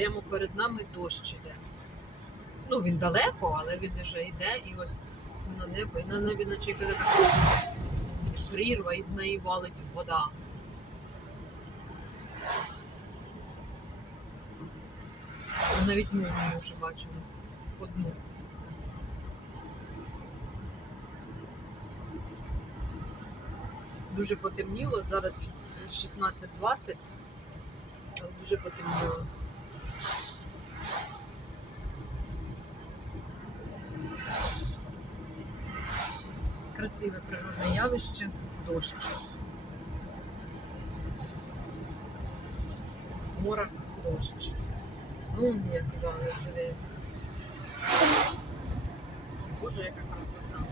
Прямо перед нами дощ іде. Ну, він далеко, але він вже йде і ось на небо, і на небі наче така прірва, і з неї валить вода. Ми навіть молнію вже бачимо. Одну. Дуже потемніло, зараз 16.20, але дуже потемніло. Красиве природне явище, дощ. В горах дощ. Ну, як вали, диви. Боже, яка красота.